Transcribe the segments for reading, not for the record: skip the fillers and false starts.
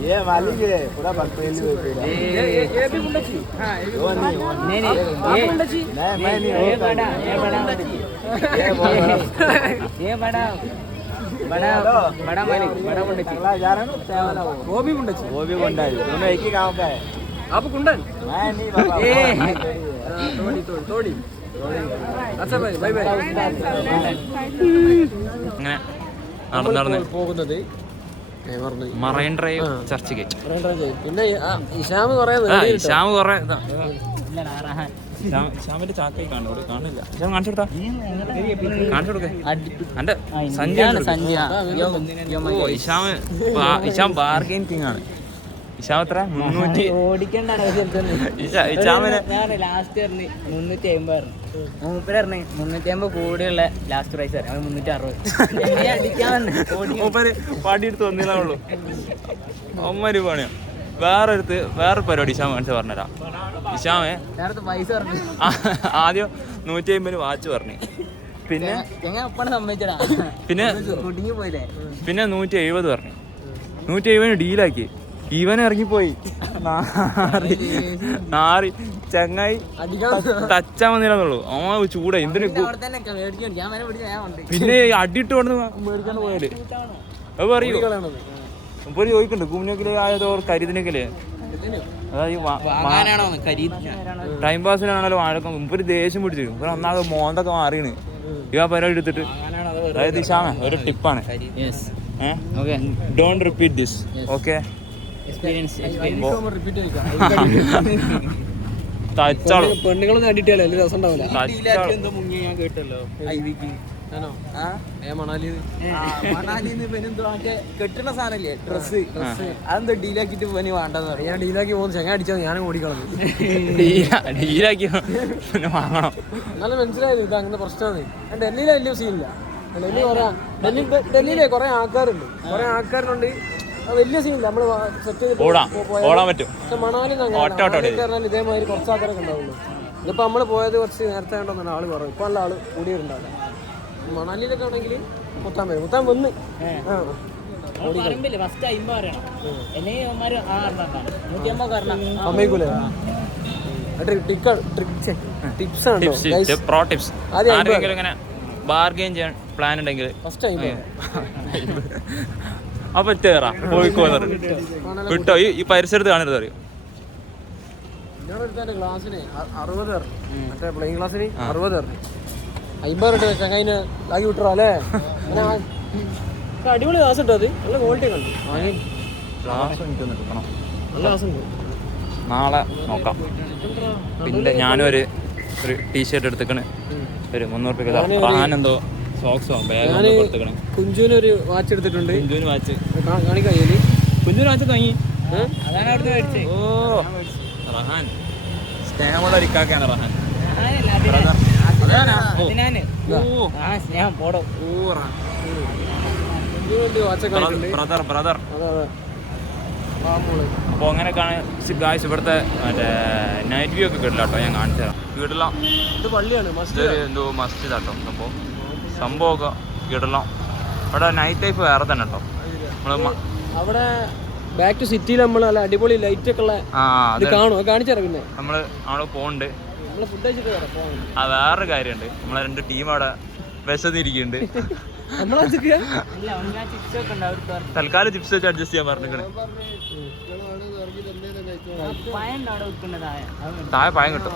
ये मालिक है पूरा बकरेली ये भी मुंडची हां नहीं नहीं ये मुंडची नहीं मैं नहीं ये बड़ा ये बड़ा बड़ा बड़ा मालिक बड़ा मुंडची अगला जा रहा है ना वाला वो भी मुंडची वो भी मुंडा है दोनों एक ही गांव का है आप कुंडन मैं नहीं बाबा तोड़ी तोड़ी तोड़ी अच्छा भाई बाय बाय അങ്ങനെ നടന്നു പോകുന്നത് മറൈൻ ഡ്രൈവ് ചർച്ച് ഗേറ്റ്. പിന്നെ ഇഷാം കുറെ ഇഷാമിന്റെ ചാക്കൈ കാണില്ല കാണില്ല. ഇഷാം കാണിച്ചു കൊടുത്താ കാണിച്ചു കൊടുക്കേ എന്റെ സഞ്ജയ്. ഓ ഇഷാം ബാർഗെയിൻ കിങ് ആണ്. ഇഷാം എത്ര 300 ഓടിക്കണ്ടാണ് ഇഷാമിന് ലാസ്റ്റ് 350 മൂപ്പര് 350 കൂടിയുള്ള ലാസ്റ്റ് പ്രൈസ് 360 പാടിയെടുത്ത് വന്നില്ലുള്ളൂ. ഒമ്മര് പണിയോ വേറെ പരിപാടി ഇഷാം കാണിച്ച് പറഞ്ഞുതരാം. ഇഷാമേ പൈസ ആദ്യം 150 വാച്ച് പറഞ്ഞു. പിന്നെ പിന്നെ 170 പറഞ്ഞു. 170 ഡീലാക്കി. ഇവനെ ഇറങ്ങിപ്പോയി നാറി ചങ്ങായി ടച്ചാൻ വന്നില്ലെന്നുള്ളൂ. അവൻ ചൂടാ എന്തിനു. പിന്നെ അടിയിട്ട് കൊണ്ട് മേടിക്കാണ്ട് പോയാല് അത് പറയൂ. ഇപ്പൊ ചോദിക്കണ്ട് കുഞ്ഞൊക്കെ ആയതോ കരിതിനൊക്കെ ടൈം പാസിനാണല്ലോ വഴക്കം. ഇപ്പൊരു ദേഷ്യം പിടിച്ചു. ഇപ്പൊ ഒന്നാമത് മോന്തൊക്കെ മാറിയാണ് ഇവ പരിപാടി എടുത്തിട്ട്. അതായത് ഇഷാമ ഒരു ടിപ്പാണ്, ഡോണ്ട് റിപ്പീറ്റ് ദിസ്. ഓക്കെ പെണ്ണുങ്ങളൊന്നും അടിയിട്ടല്ലോ രസം ഉണ്ടാവില്ല. കെട്ടുന്ന സാധനല്ലേ ഡ്രസ്, അതെന്തോ ഡീലാക്കിട്ട് പനി വേണ്ടെന്ന് പറയും. ഞാൻ ഡീലാക്കി പോകുന്നു ചെങ്ങ അടിച്ചത് ഞാനും ഓടിക്കളഞ്ഞു. ഡീലാക്കി വാങ്ങണം. എന്നാലും മനസ്സിലായത് ഇത് അങ്ങനെ പ്രശ്നമാണ്. ഡൽഹിയിലെ വലിയ സീനില്ല. ഡൽഹിയിലെ കുറെ ആൾക്കാരുണ്ട്, കുറെ ആൾക്കാരുണ്ട്, വലിയ സീനില്ല. നമ്മള് സെറ്റ് ഓടാൻ പറ്റും. പക്ഷെ മണാലി പറഞ്ഞാൽ ഇതേമാതിരി കുറച്ച് ആൾക്കാരൊക്കെ ഉണ്ടാവുള്ളൂ. ഇതിപ്പോ നമ്മള് പോയത് കുറച്ച് നേരത്തെ ആയതുകൊണ്ടാണ് ആള് കുറവ്. ഇപ്പൊ നല്ല ആള് കൂടിയിട്ടുണ്ടാവില്ല. മണാലിയിലൊക്കെ ആണെങ്കിൽ മുത്താൻ വരും. മുത്താൻ വന്ന് സമ്മതിക്കൂലേ. ബാർഗെയിൻ ചെയ്യാൻ പ്ലാൻ ഉണ്ടെങ്കിൽ അപ്പൊ കേറാ കോഴിക്കോട് വിട്ടോ. ഈ പരിസരത്ത് കാണരുത് അറിയോ. ക്ലാസ്സിന് 60 മറ്റേ പ്ലെയിൻ ക്ലാസ്സിന് 60 50 ചങ്ങായിന് ആക്കി വിട്ടോ അല്ലേ. അടിപൊളി ക്ലാസ് ഉണ്ടോ? അത് നല്ല ക്വാളിറ്റി കണ്ടു. ക്ലാസ് എനിക്ക് കിട്ടണം. നല്ല ക്ലാസ് ഉണ്ട്. നാളെ നോക്കാം. പിന്നെ ഞാനും ഒരു ടീഷർട്ട് എടുത്തേക്കണ് ഒരു 300 രൂപ. എന്തോ സോക്സോ ബാഗോ കൊടുത്തേക്കണേ. കുഞ്ചുവിനൊരു വാച്ച് എടുത്തിട്ടുണ്ട്. കുഞ്ചുവിന് വാച്ച് കാണിക്കാൻ കുഞ്ചുവിന് വാച്ച് തങ്ങി. ഓ റഹാൻ സ്നേഹമുള്ള ഒരു ഇക്കാക്കയാണ് റഹാൻ. ബ്രദർ. അപ്പോൾ അങ്ങനെ ഗായ്സ് ഇവിടുത്തെ മറ്റേ നൈറ്റ് വ്യൂ ഒക്കെ കിട്ടില്ല കേട്ടോ. ഞാൻ കാണിച്ചു തരാം. കിടലാം. ഇത് പള്ളിയാണ്, എന്തോ മസ്ജിദ് കേട്ടോ. അപ്പോൾ സംഭവമൊക്കെ കിടലാം. ഇവിടെ നൈറ്റ് ലൈഫ് വേറെ തന്നെ കേട്ടോ. നമ്മള് അവിടെ ബാക്ക് ടു സിറ്റിയിൽ നമ്മൾ നല്ല അടിപൊളി ലൈറ്റ് ഒക്കെ ഉള്ള കാണും. കാണിച്ചു പിന്നെ നമ്മള് അവിടെ പോകണ്ട്. ഫുഡ് കഴിച്ചിട്ട് ആ വേറൊരു കാര്യമുണ്ട്. നമ്മളെ 2 ടീം അവിടെ വിശന്നിരിക്കുന്നുണ്ട്. തൽക്കാലം ചിപ്സ് വെച്ച് അഡ്ജസ്റ്റ് ചെയ്യാൻ പറഞ്ഞിരിക്കണേ. താഴെ പായം കിട്ടും.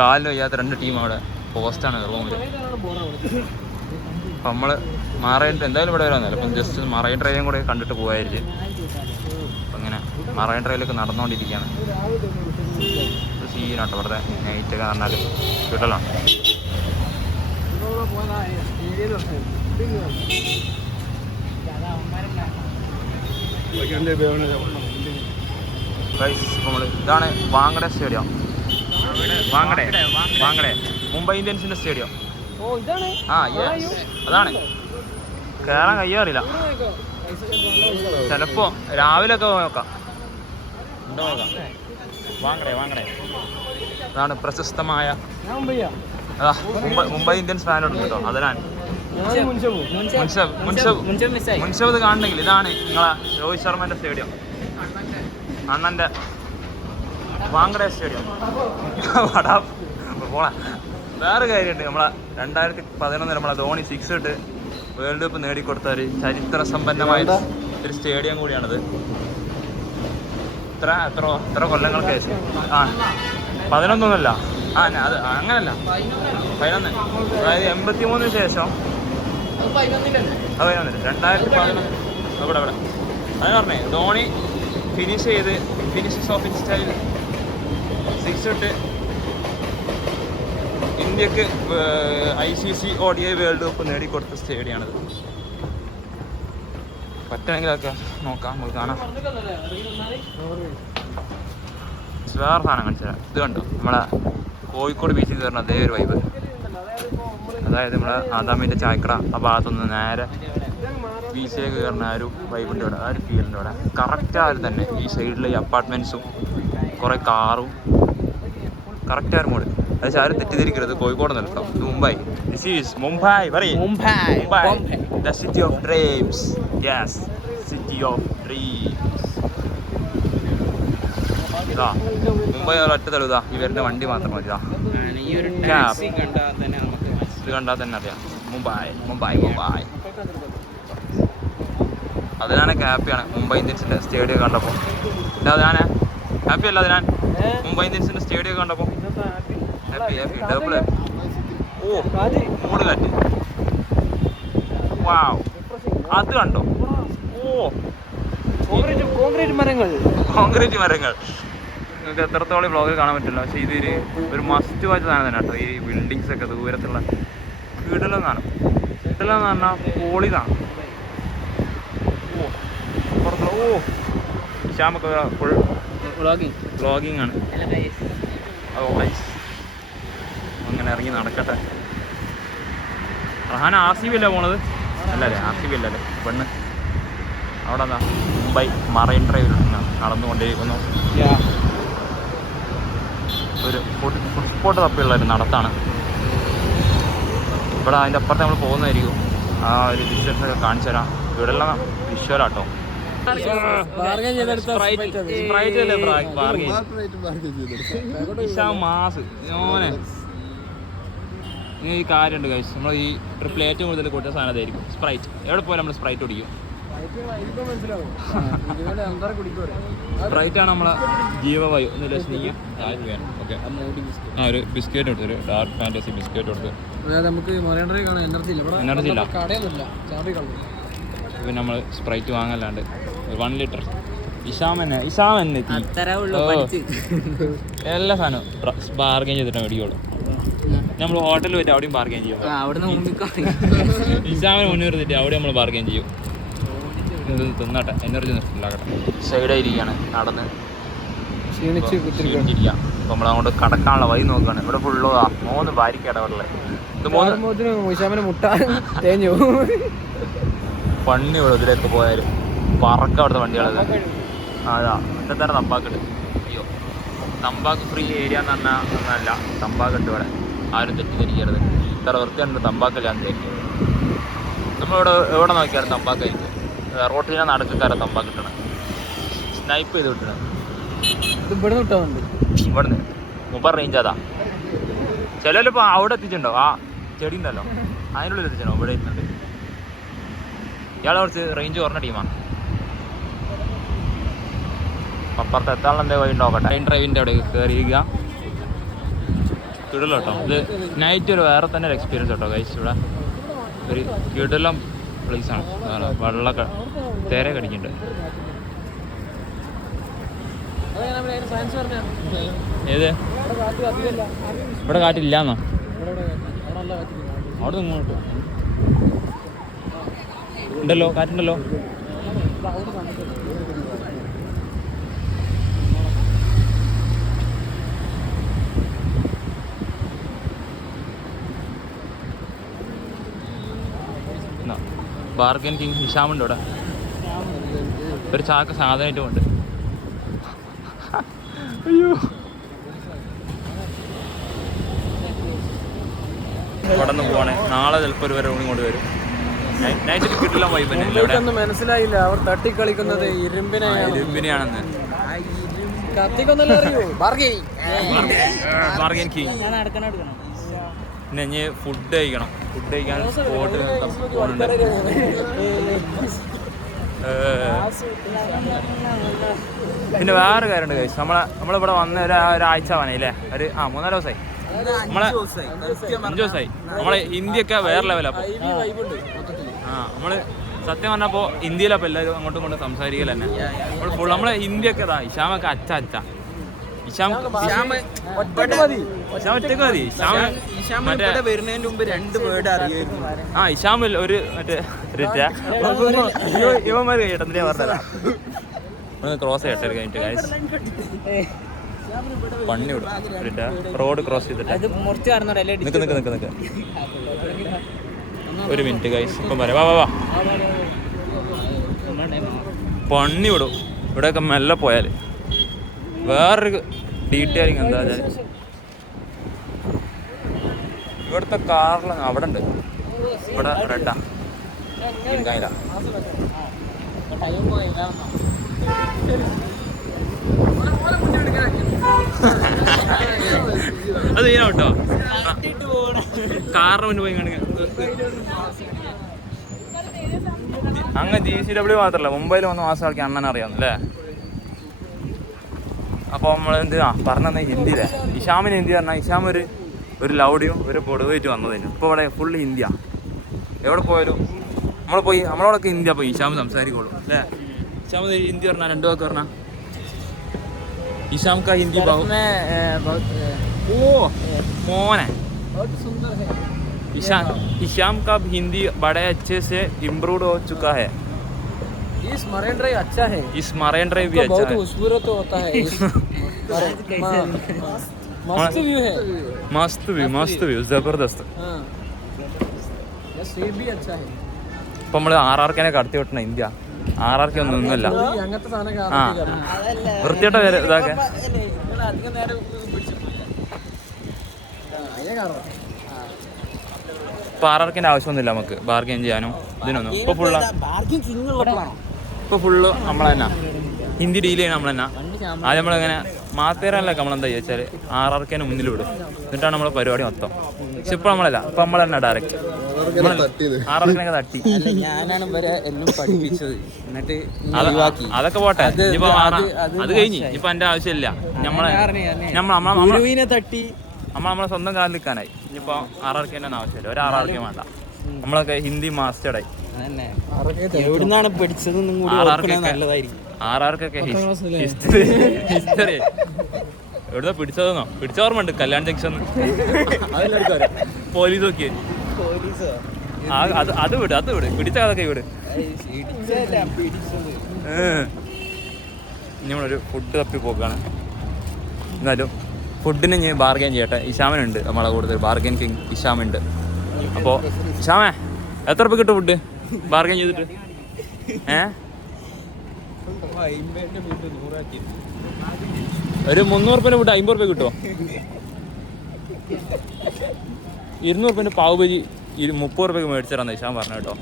കാലിന് വയ്യാത്ത 2 ടീം അവിടെ പോസ്റ്റാണ് റൂമിൽ. അപ്പം നമ്മൾ മറൈൻ എന്തായാലും ഇവിടെ വരാമെന്നല്ല. അപ്പം ജസ്റ്റ് മറൈൻ ഡ്രൈവും കൂടെ കണ്ടിട്ട് പോകാതിരിക്കും. അപ്പം അങ്ങനെ മറൈൻ ഡ്രൈവിലൊക്കെ നടന്നുകൊണ്ടിരിക്കുകയാണ്. സീനാട്ടോ ഇവിടുത്തെ നൈറ്റൊക്കെ പറഞ്ഞാൽ കിട്ടലാണ്. നമ്മൾ ഇതാണ് വാങ്കഡ സ്റ്റേഡിയം. വാങ്കഡെ മുംബൈ ഇന്ത്യൻസിന്റെ സ്റ്റേഡിയം. ആ അതാണ്. കയറാൻ കഴിയാറില്ല, ചിലപ്പോ രാവിലെ ഒക്കെ നോക്കാം. വാങ്കഡെ അതാണ് പ്രശസ്തമായ മുംബൈ ഇന്ത്യൻസ് ഫാനോട് കേട്ടോ. അതിനാണ് മുൻഷബ് ഇത് കാണണമെങ്കിൽ ഇതാണ് നിങ്ങളെ രോഹിത് ശർമ്മന്റെ സ്റ്റേഡിയം, അണ്ണന്റെ വാങ്കഡെ സ്റ്റേഡിയം. പോളെ വേറെ കാര്യമുണ്ട്, നമ്മളെ 2011 നമ്മളെ ധോണി 6 ഇട്ട് വേൾഡ് കപ്പ് നേടിക്കൊടുത്ത ഒരു ചരിത്ര സമ്പന്നമായ ഒരു സ്റ്റേഡിയം കൂടിയാണിത്. എത്ര കൊല്ലങ്ങൾക്ക് ശേഷം 11 അത് അങ്ങനല്ല 11, അതായത് 83 ശേഷം 2011 അവിടെ അത് പറഞ്ഞേ Dhoni finishes of in style 6 ഇട്ട് ഇന്ത്യക്ക് ICC ODI വേൾഡ് കപ്പ് നേടിക്കൊടുത്ത സ്റ്റേഡിയമാണിത്. പറ്റുമെങ്കിലൊക്കെ നോക്കാം, നമുക്ക് കാണാം. വേറെ സാധനം കാണിച്ചുതരാം. ഇത് കണ്ടോ, നമ്മളെ കോഴിക്കോട് ബീച്ചിൽ കയറുന്ന അതേ ഒരു വൈബ്. അതായത് നമ്മളെ ആദാമിൻ്റെ ചായക്കട ആ ഭാഗത്തുനിന്ന് നേരെ ബീച്ചിലേക്ക് കയറുന്ന ആ ഒരു വൈബിൻ്റെ അവിടെ, ആ ഒരു ഫീലിൻ്റെ അവിടെ കറക്റ്റ് ആരും തന്നെ. ഈ സൈഡിൽ ഈ അപ്പാർട്ട്മെൻറ്റ്സും കുറേ കാറും, കറക്റ്റ് ആരും മോഡ്. അത് ആരും തെറ്റിദ്ധരിക്കരുത്, കോഴിക്കോട് നിൽക്കാം. ഇത് മുംബൈ. This is Mumbai. പറയും Mumbai, the city of dreams. Yes, city of dreams. ഇതാ മുംബൈ ഒറ്റ തെളിതാ, ഈ വരുന്ന വണ്ടി മാത്രം മതി. ഇത് കണ്ടാൽ തന്നെ അറിയാം മുംബൈ. അതിനാണ് ഹാപ്പിയാണ് മുംബൈ ഇന്ത്യൻസിൻ്റെ സ്റ്റേഡിയം കണ്ടപ്പോൾ. ഞാൻ ഹാപ്പി അല്ല, അതിനാൻ മുംബൈ ഇന്ത്യൻസിൻ്റെ സ്റ്റേഡിയം കണ്ടപ്പോൾ ഹാപ്പി ഡബിൾ. ഓ മൂട് കാറ്റ്, വാവ്, അത് കണ്ടോ? ഓ കോൺക്രീറ്റ് മരങ്ങൾ നിങ്ങൾക്ക് എത്രത്തോളം വ്ളോഗിൽ കാണാൻ പറ്റില്ല, പക്ഷേ ഇതൊരു ഒരു മസ്റ്റ് വാച്ച് സാധനം തന്നെ കേട്ടോ. ഈ ബിൽഡിങ്സ് ഒക്കെ ദൂരത്തുള്ള വീടെല്ലാം പറഞ്ഞാൽ പോളിതാണ്. ഓ ശ്യാമൊക്കെ ഫുൾ വ്ളോഗിങ് ആണ്. അങ്ങനെ ഇറങ്ങി നടക്കട്ടെ. റഹാന RCB അല്ലേ പോണത്? അല്ലല്ലേ, RCB അല്ലല്ലേ പെണ്ണ്. അവിടെ എന്താ മുംബൈ മറൈൻ ഡ്രൈവിൽ നടന്നുകൊണ്ടേയിരിക്കുന്നു. ഒരു ഫുഡ് സ്പോട്ട് തപ്പിയുള്ള ഒരു നടത്താണ് ഇവിടെ. അതിൻ്റെ അപ്പുറത്ത് നമ്മൾ പോകുന്നതായിരിക്കും. ആ ഒരു ഡിസ്റ്റൻസ് ഒക്കെ കാണിച്ചു തരാം. ഇവിടെ എല്ലാം വിഷ്വലാട്ടോ. ഈ കാര്യമുണ്ട് കഴിച്ചു. നമ്മൾ ഈ ട്രിപ്പിൾ ഏറ്റവും കൂടുതൽ കൂട്ടിയ സാധനം അതായിരിക്കും സ്പ്രൈറ്റ്. എവിടെ പോയാലും നമ്മൾ സ്പ്രൈറ്റ് കുടിക്കും. സ്പ്രൈറ്റ് ആണ് നമ്മളെ ജീവവായു. ഒന്ന് ലക്ഷ്മിക്ക് 1000 രൂപയാണ്. ഓക്കെ, ആ ഒരു ബിസ്ക്കറ്റ് കൊടുത്തു, ഒരു ഡാർക്ക് ഫാൻറ്റസി ബിസ്ക്കറ്റ് കൊടുത്ത്. നമുക്ക് എനർജി ഇല്ല. പിന്നെ നമ്മൾ സ്പ്രൈറ്റ് വാങ്ങല്ലാണ്ട് 1 ലിറ്റർ ഇഷാം തന്നെ എല്ലാ സാധനവും ബാർഗെയിൻ ചെയ്തിട്ടാണ് മേടിക്കുള്ളൂ. നമ്മൾ ഹോട്ടലിൽ പോയിട്ട് അവിടെയും ബാർഗെയിൻ ചെയ്യും. ഇഷാമിന് മുന്നേ തെറ്റി അവിടെ നമ്മൾ ബാർഗെയിൻ ചെയ്യും. തിന്നട്ടെ, എനർജി ഉണ്ടാകട്ടെ. സൈഡായിരിക്കുകയാണ് നടന്ന് ക്ഷീണിച്ചിരിക്കുക. അപ്പോൾ നമ്മളങ്ങോട്ട് കടക്കാനുള്ള വഴി നോക്കുകയാണ്. ഇവിടെ ഫുള്ള് 3 ബാരിക്കേഡുകളിലെ ഇത് 3 മുട്ട തേഞ്ഞു പണ്ണി വെള്ളത്തിലേക്ക് പോയാലും പറക്ക അവിടുത്തെ വണ്ടികളത്. അതാ ഇന്നത്തെ തമ്പാക്കുണ്ട്. അയ്യോ, തമ്പാക്ക് ഫ്രീ ഏരിയ എന്ന് പറഞ്ഞാൽ ഒന്നല്ല, തമ്പാക്കുണ്ട് ഇവിടെ. ആരും തെറ്റിദ്ധരിക്കരുത്. ഇത്ര വൃത്തിയുണ്ട് തമ്പാക്കല്ലാന്ന് ധരിക്കും. നമ്മളിവിടെ എവിടെ നോക്കിയാലും തമ്പാക്കായിരിക്കും. റോട്ടിനെ നടക്കാരം തമ്പാക്ക് കിട്ടണം. സ്നൈപ്പ് ചെയ്ത് കിട്ടണം. ഇവിടുന്ന് 30 റേഞ്ച് അതാ. ചിലപ്പോൾ അവിടെ എത്തിച്ചിട്ടുണ്ടോ? ആ ചെടി ഉണ്ടല്ലോ അതിനുള്ളിൽ എത്തിച്ചോ. ഇവിടെ എത്തുന്നുണ്ട്. ഇയാളെ കുറച്ച് റേഞ്ച് കുറഞ്ഞ ടീമാണ്. അപ്പുറത്ത് എത്താനുള്ള എന്തേ വഴി നോക്കട്ടെ. ട്രെയിൻ ഡ്രൈവിൻ്റെ അവിടെ കയറിയിരിക്കുക. കിടിലം കേട്ടോ. ഇത് നൈറ്റ് ഒരു വേറെ തന്നെ ഒരു എക്സ്പീരിയൻസ് കേട്ടോ ഗൈസ്. ഇവിടെ ഒരു കിടിലം പ്ലേസാണ്. വെള്ളമൊക്കെ തേര കടിക്കുന്നുണ്ട്. ഏത് ഇവിടെ കാറ്റില്ലാന്നോ? അവിടെ ഇങ്ങോട്ട് ഉണ്ടല്ലോ, കാറ്റുണ്ടല്ലോ. ബാർഗൻ കിങ് ഹിഷാമുണ്ട് ഇവിടെ. ഒരു ചാക്ക് സാധനമായിട്ടും ഉണ്ട്. അയ്യോ ഇവിടെ നിന്ന് പോവാണേ. നാളെ ചിലപ്പോൾ ഒരു വരെ ഇങ്ങോട്ട് വരും. നൈറ്റ് കിട്ടില്ല വൈബ് തന്നെ. മനസ്സിലായില്ല, അവർ തട്ടിക്കളിക്കുന്നത് ഇരുമ്പിനെയാണെന്ന്. Bargain king. പിന്നെ ഇനി ഫുഡ് കഴിക്കണം. ഫുഡ് കഴിക്കാൻ സ്പോട്ട് പോകുന്നുണ്ട്. പിന്നെ വേറെ കാര്യമുണ്ട് കഴിച്ചു. നമ്മളിവിടെ വന്ന ഒരാഴ്ച വേണേ ഒരു 3-4 ദിവസമായി. 5 ദിവസമായി. നമ്മളെ ഹിന്ദിയൊക്കെ വേറെ ലെവലപ്പോൾ. നമ്മള് സത്യം പറഞ്ഞപ്പോൾ ഹിന്ദിയിലപ്പോൾ എല്ലാവരും അങ്ങോട്ടും ഇങ്ങോട്ടും സംസാരിക്കൽ തന്നെ. നമ്മൾ ഫുൾ നമ്മളെ ഹിന്ദിയൊക്കെ ഇതാ. ഇഷാമൊക്കെ അച്ഛ ഇഷാം ഒറ്റക്ക് മതി. വരുന്നതിന് മുമ്പ് 2 വേർഡ് അറിയായിരുന്നു. ഇഷാമിൽ ഒരു ഇവന്മാർ കേട്ടെന്തിനാ പറഞ്ഞതാ. ക്രോസ് ചെയ്യട്ടെ ഒരു കഴിഞ്ഞിട്ട് ഗൈസ്. പണി വിടും. റോഡ് ക്രോസ് ചെയ്തിട്ട് നിക്ക് ഒരു മിനിറ്റ് ഗൈസ്. ഇപ്പം പറയാം. വാ പണി വിടും. ഇവിടെയൊക്കെ മെല്ലെ പോയാൽ. വേറൊരു ഡീറ്റെയിലിങ് എന്താ വെച്ചാൽ ഇവിടുത്തെ കാറിൽ അവിടെ ഉണ്ട്. ഇവിടെ റെഡാ ഇല്ല. അത് ചെയ്യാൻ കേട്ടോ. കാറിന് മുന്നിൽ പോയി അങ്ങ് GCW മാത്രമല്ല, മുംബൈയിൽ വന്ന മാസം അണ്ണനെ അറിയാമെന്നല്ലേ. അപ്പോൾ നമ്മൾ പറഞ്ഞത് ഹിന്ദിയിലെ ഇഷാമിന് ഹിന്ദി പറഞ്ഞാൽ ഇഷാം ഒരു ലൗഡിയും ഒരു പൊടുവായിട്ട് വന്നതിന്. ഇപ്പോൾ ഇവിടെ ഫുള്ള് ഹിന്ദിയ. എവിടെ പോയാലും നമ്മളോടൊക്കെ ഹിന്ദിയ പോയി ഇഷാം സംസാരിക്കുള്ളൂ അല്ലേ. ഇഷാം ഹിന്ദി പറഞ്ഞാൽ 2 വാക്ക് പറഞ്ഞാൽ इशाम का हिंदी बहुत ओ मोने इशाम का हिंदी बड़े अच्छे से इम्प्रूव हो चुका है. इस मरीन ड्राइव अच्छा है. इस मरीन ड्राइव भी अच्छा बहुत खूबसूरत होता है. मस्त व्यू है. मस्त व्यू जबरदस्त. ये भी अच्छा है. ഇപ്പം നമ്മൾ RRKനെ കടത്തി വിട്ടണ ഇന്ത്യ. RRK ഒന്നുമില്ല. വൃത്തിയായിട്ട പേര് ഇതാക്കെ. ഇപ്പൊ RRKന്റെ ആവശ്യമൊന്നുമില്ല നമുക്ക് ബാർഗെയിൻ ചെയ്യാനോ ഇതിനൊന്നും. ഇപ്പൊ ഫുള്ള് നമ്മളെ തന്നെ ഹിന്ദി ഡീൽ ചെയ്യണം നമ്മൾ തന്നെ. ആദ്യം നമ്മളിങ്ങനെ മാത്തേരല്ലൊക്കെ നമ്മളെന്താ ചോദിച്ചാൽ RRKനെ മുന്നിൽ വിടും. എന്നിട്ടാണ് നമ്മളെ പരിപാടി മൊത്തം. പക്ഷെ ഇപ്പൊ നമ്മളല്ല, ഇപ്പൊ നമ്മൾ തന്നെ ഡയറക്റ്റ് RRKനൊക്കെ തട്ടി. ഞാനാണ് ഇവരെ എല്ലാം പഠിപ്പിച്ചത്. എന്നിട്ട് അതൊക്കെ പോട്ടെ. ഇപ്പൊ അത് കഴിഞ്ഞ് ഇപ്പൊ എന്റെ ആവശ്യമില്ല. നമ്മളെ തട്ടി നമ്മളെ സ്വന്തം കാലിൽ നിൽക്കാനായി. ഇനിയിപ്പോ RRKന്റെ ആവശ്യമില്ല. ഒരു RRK വേണ്ട. നമ്മളൊക്കെ ഹിന്ദി മാസ്റ്റേഡായി. എവിടുന്നാണ് പഠിച്ചതെന്നും കൂടി നല്ലതായിരിക്കും. RRKൊക്കെ ഹിസ്റ്ററി എവിടുന്ന പിടിച്ചതെന്നോ പിടിച്ച ഓർമ്മ ഉണ്ട്. കല്യാൺ ജംഗ്ഷൻ പോലീസ് നോക്കിയേ. അത് വിട് പിടിച്ച കഥക്കെ വിട്. നമ്മളൊരു ഫുഡ് തപ്പി പോക്കാണ്. എന്നാലും ഫുഡിന് ഞാൻ ബാർഗെയിൻ ചെയ്യട്ടെ. ഇഷാമിനുണ്ട് നമ്മളെ കൂടുതൽ ബാർഗെയിൻ കിങ് ഇഷാമുണ്ട്. അപ്പോൾ ഇഷാമേ എത്ര രൂപ കിട്ടും ഫുഡ് ബാർഗെയിൻ ചെയ്തിട്ട്? ഒരു 300 ഫുഡ് 50 കിട്ടുമോ? 200 പാവ് ബജി 30 മേടിച്ചിടാന്ന് ഇഷാൻ പറഞ്ഞു കേട്ടോ.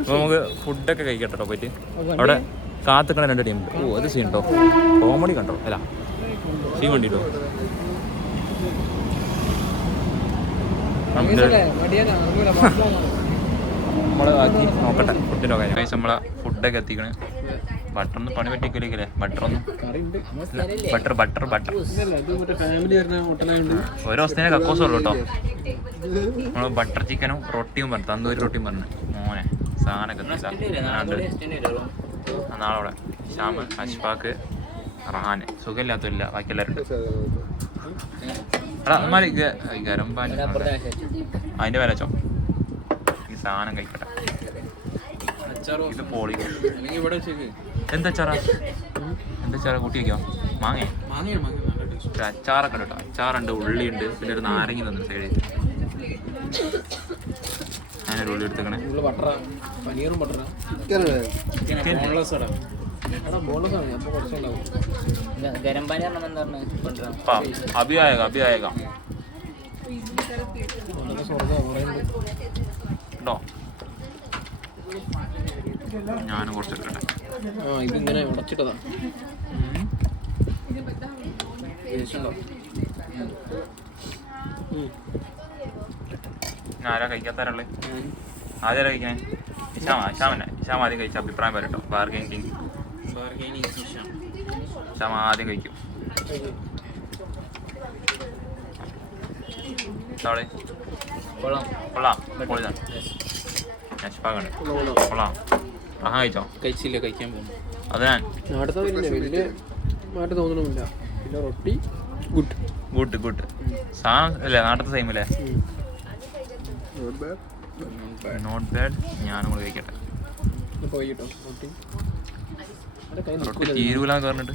അപ്പോൾ നമുക്ക് ഫുഡൊക്കെ കഴിക്കട്ടെ കേട്ടോ. പോയിട്ട് അവിടെ കാത്തിക്കണ 2 ടീമുണ്ട്. അത് സീൻ കേട്ടോ. കോമഡി കണ്ടോ? അല്ല സീൻ കണ്ടിട്ടോ. നമ്മൾ ആക്കി നോക്കട്ടെ ഫുഡിൻ്റെ കാര്യം. നമ്മളെ ഫുഡൊക്കെ എത്തിക്കണേ. ബട്ടറൊന്നും പണി പറ്റിക്കില്ലേ? ബട്ടർ ഓരോ ദിവസത്തേനെ കക്കോസുള്ളൂ കേട്ടോ. നമ്മൾ ബട്ടർ ചിക്കനും റൊട്ടിയും പറഞ്ഞു, തന്തൂരി റൊട്ടിയും പറഞ്ഞു. മോനെ സാധനമൊക്കെ നാളെ അവിടെ ഷാമ്, അഷ്ഫാഖ്, റഹാന് സുഖമില്ലാത്തില്ല. ബാക്കി എല്ലാവരും ഉണ്ട്. ഗരം പാനി അതിൻ്റെ വില വെച്ചോ. ഈ സാധനം കഴിക്കട്ടെ. ഇത് പോളി എന്താ കൂട്ടി വയ്ക്കോ? മാങ്ങ അച്ചാറൊക്കെ ഉണ്ട് കേട്ടോ. അച്ചാറുണ്ട്, ഉള്ളിയുണ്ട്, പിന്നെ ഒരു നാരങ്ങ തന്നു സൈഡിൽ. ഒരു ഉള്ളി എടുത്തേക്കണേ. അഭിയായക ഉണ്ടോ? ഞാനും കുറച്ച് എടുക്കട്ടെ. ഇതിങ്ങനെ ഉടച്ചിട്ടതാ. ആരാ കഴിക്കാത്തരല്ലേ? ആദ്യം കഴിക്കാൻ ഇഷാം ആദ്യം കഴിച്ച അഭിപ്രായം വരട്ടോ. ബാർഗൈൻ കിങ് ഇഷാം ആദ്യം കഴിക്കും. കൊള്ളാം പൊളിതാണ്. കൊള്ളാം. ആഹാ കഴിച്ചോ? കഴിച്ചില്ല, കഴിക്കാൻ പോകുന്നു. അത് ഞാൻ വലിയ മാറ്റം തോന്നണമില്ല. പിന്നെ റൊട്ടി ഗുഡ് സാധനം അല്ലേ? നാട്ടത്തെ സെയിം അല്ലേ? Not bad. ഞാനും കൂടെ കഴിക്കട്ടെ. റൊട്ടി തീരൂലെന്ന് പറഞ്ഞിട്ട്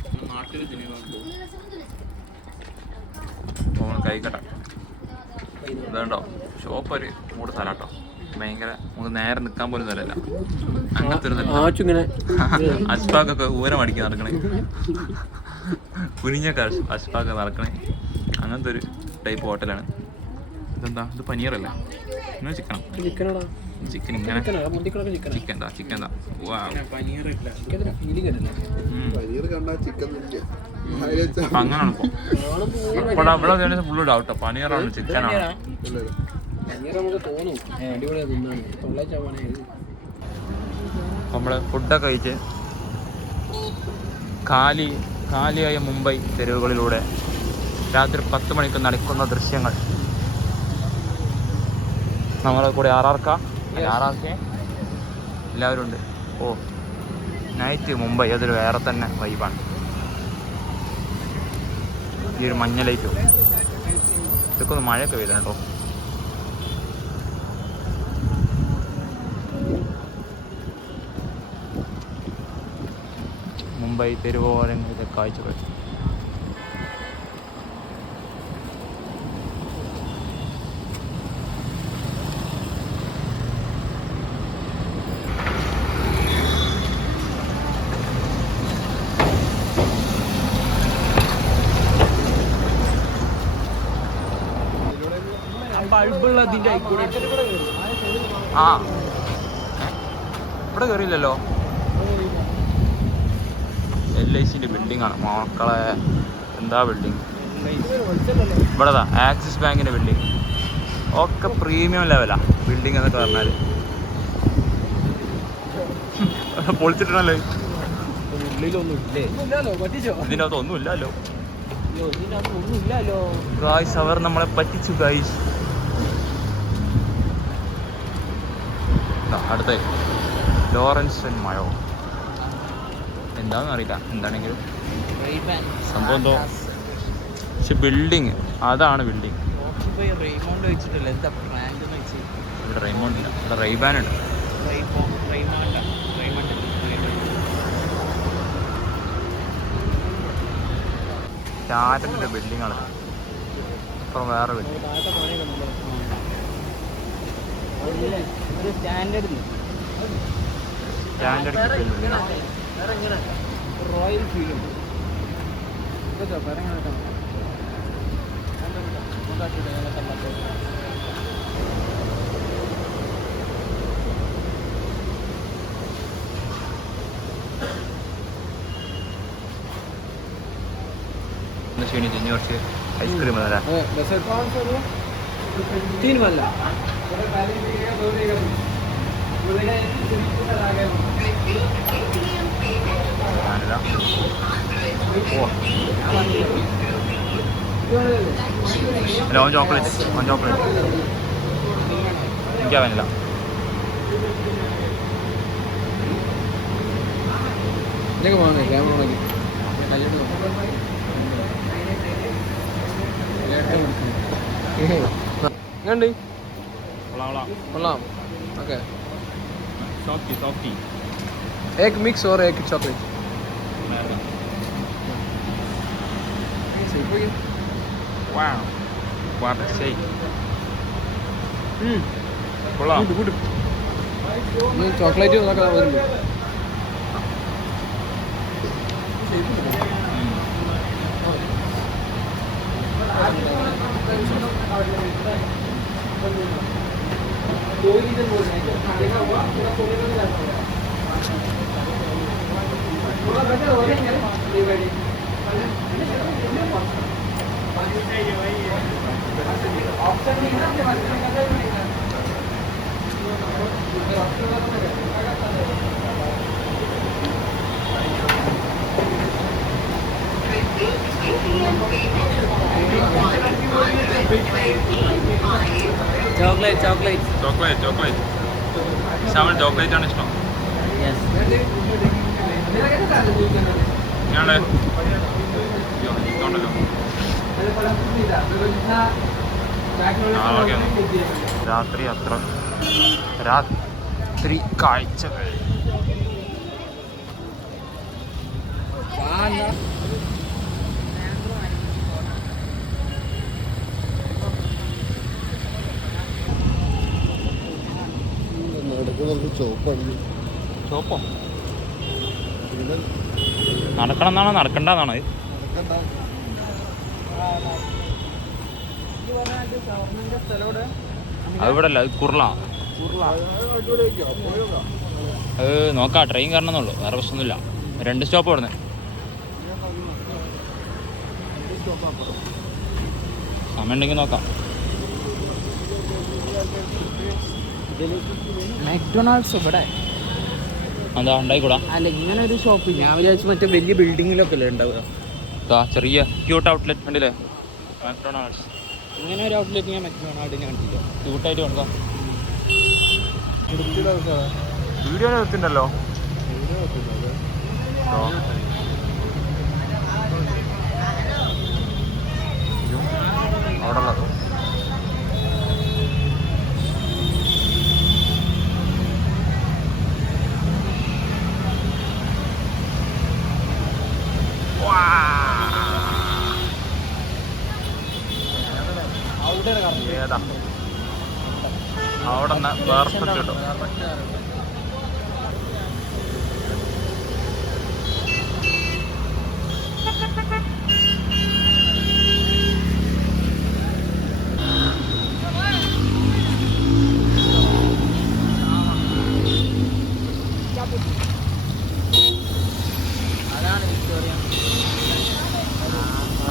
കഴിക്കട്ടെ. ഇതുണ്ടോ ഷോപ്പ് ഒരു മൂട് സ്ഥലം കേട്ടോ. ഭയങ്കര നമുക്ക് നേരെ നിൽക്കാൻ പോലും സ്ഥലമല്ല. അങ്ങനത്തെ ഒരു അഷ്പാക്കൊക്കെ ഊരം അടിക്കാൻ നടക്കണേ. കുനിഞ്ഞൊക്കെ അഷ്പാക്ക് നടക്കണേ. അങ്ങനത്തെ ഒരു ടൈപ്പ് ഹോട്ടലാണ്. ഇതെന്താ? ഇത് പനീറല്ലേ? ഇങ്ങനെ ചിക്കൻ ഇങ്ങനെ ചിക്കൻ എന്താ? അങ്ങനെയാണ് ഇപ്പോൾ ഇവിടെ ഫുള്ള് ഡൗട്ടോ. പനീറാണ് ചിക്കനാണ്. നമ്മള് ഫുഡൊക്കെ കഴിച്ച് കാലിയായ മുംബൈ തെരുവുകളിലൂടെ രാത്രി 10 മണിക്ക് നടക്കുന്ന ദൃശ്യങ്ങൾ നമ്മളെ കൂടെ ആറാർക്കെ എല്ലാവരും ഉണ്ട്. ഓ നൈറ്റ് മുംബൈ അതൊരു വേറെ തന്നെ വൈബാണ്. ഈ ഒരു മഞ്ഞ ലൈറ്റും ഇതൊക്കെ ഒന്ന് മഴയൊക്കെ വരുന്നു കേട്ടോ. മുംബൈ തെരുവോരങ്ങളിലെ കാഴ്ചകൾ. ആ ഇവിടെ കയറിയില്ലല്ലോ. LICന്റെ ബിൽഡിംഗ് ആണ് മക്കളെ. എന്താ ബിൽഡിംഗ്? ഇവിടെതാ ആക്സിസ് ബാങ്കിന്റെ ബിൽഡിംഗ്. ഒക്കെ പ്രീമിയം ലെവലാ ബിൽഡിംഗ് എന്നൊക്കെ പറഞ്ഞാൽ. പൊളിച്ചിട്ടുണ്ടല്ലോ. ഇതിനകത്ത് ഒന്നുമില്ലല്ലോ ഗായ്സ്. അവർ നമ്മളെ പറ്റിച്ചു ഗായ്സ്. അടുത്ത ലോറൻസ് ആൻഡ് മയോ എന്താണെന്ന് അറിയില്ല. എന്താണെങ്കിലും സംഭവം എന്തോ. പക്ഷെ ബിൽഡിങ് അതാണ് ബിൽഡിങ്. ഇവിടെ റെയ്മോണ്ട് ഇല്ല. ഇവിടെ റെയ്ബാൻ ഉണ്ട്. ടാറ്റൻ്റെ ബിൽഡിംഗ് ആണ്. അപ്പുറം വേറെ ബിൽഡിംഗ്. സ്റ്റാൻഡേർഡ് റോയൽ ഫീലും കുറച്ച് ഐസ്ക്രീം തരാം. ഓൺ ചോക്ലേറ്റ് എനിക്കാ വേനില്ല. एक मिक्स और एक chocolate. Wow, what a shake. Good. Chocolate ഇതൊക്കെ വരുന്നുണ്ട്. ചോക്ലേറ്റ് ചോക്ലേറ്റ് ചോക്ലേറ്റ് ചോക്ലേറ്റ് ഇഷാമിന് ചോക്ലേറ്റ് ആണ് ഇഷ്ടം. ഞാനേ ഉണ്ടല്ലോ രാത്രി അത്ര രാത്രി കാഴ്ചകൾ. ചോപ്പോ നടക്കണം എന്നാണോ നടക്കണ്ടെന്നാണോ? അത് ഇവിടെ അല്ല, അത് കുർള. നോക്കാം, ട്രെയിൻ കയറണമെന്നുള്ളൂ, വേറെ പ്രശ്നമൊന്നുമില്ല. 2 സ്റ്റോപ്പ് ഇവിടുന്ന്. സമയം ഉണ്ടെങ്കിൽ നോക്കാം. മാക്ഡൊണാൾഡ്സ് ഇവിടെ എന്താ ഉണ്ടായിക്കൂടാ? അല്ല, ഇങ്ങനെ ഒരു ഷോപ്പ് ഞാൻ വിചാരിച്ചു മറ്റേ വലിയ ബിൽഡിങ്ങിലൊക്കെ അല്ലേ ഉണ്ടാവുക. ചെറിയ ക്യൂട്ട് ഔട്ട്ലെറ്റ് ഉണ്ടല്ലേ മാക്ഡൊണാൾഡ്സ്. ഇങ്ങനെ ഒരു ഔട്ട്ലെറ്റ് ഞാൻ മാക്ഡൊണാൾഡിനെ കണ്ടില്ല. ക്യൂട്ടായിട്ട് കൊടുക്കാം. വീഡിയോ നിർത്തിണ്ടല്ലോ. അവിടെ ഉള്ളത് ഏതാ അവിടെ പെർഫെക്റ്റ് കിട്ടും.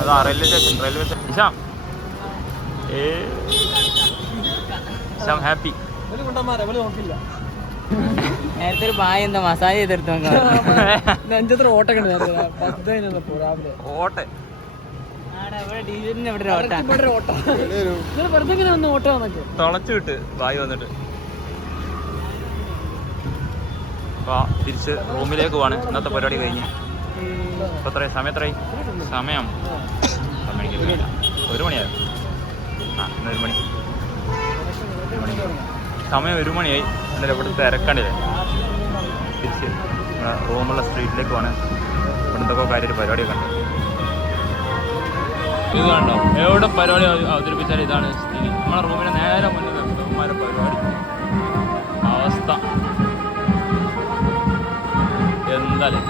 അതാ റെയിൽവേ സ്റ്റേഷൻ. ഇഷാം ഹാപ്പി. നേരത്തെ ഒരു പായ എന്താ മസാജ് ചെയ്തെടുത്തു നെഞ്ചത്ര ഓട്ടൊക്കെ ഉണ്ട്. ഓട്ടെ തുളച്ചു വിട്ട് വായി വന്നിട്ട് തിരിച്ച് റൂമിലേക്ക് പോവാണ്. ഇന്നത്തെ പരിപാടി കഴിഞ്ഞ് ഇപ്പൊ എത്രയായി? സമയം എത്രയായി? സമയം 1 മണിയായി. ഇന്ന് 1 മണി. സമയം 1 മണിയായി. എന്നാലും ഇവിടെ തിരക്കണ്ടില്ലേ? തിരിച്ച് റൂമുള്ള സ്ട്രീറ്റിലേക്ക് പോവാണ്. ഇവിടെ എന്തൊക്കെ കാര്യമായിട്ട് പരിപാടിയൊക്കെ ഉണ്ട്. ഇത് കണ്ടോ, എവിടെ പരിപാടി അവതരിപ്പിച്ചാലും ഇതാണ് സ്ഥിതി. നമ്മളെ റൂമിന് നേരെ മുന്നിൽ നിർത്തുമാരെ പരിപാടി അവസ്ഥ എന്തായാലും